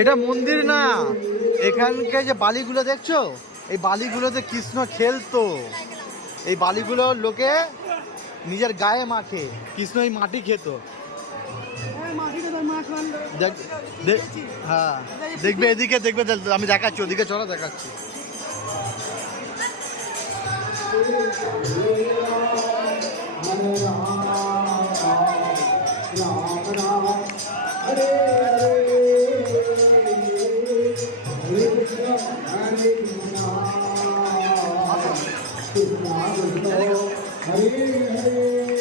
এটা মন্দির না, এখানকে যে বালিগুলো দেখছো, এই বালিগুলোতে কৃষ্ণ খেলতো। এই বালিগুলো লোকে নিজের গায়ে মাখে, কৃষ্ণ এই মাটি খেত। হ্যাঁ দেখবে, এদিকে দেখবে, আমি দেখাচ্ছি, ওদিকে চলো দেখাচ্ছি। हरे हरे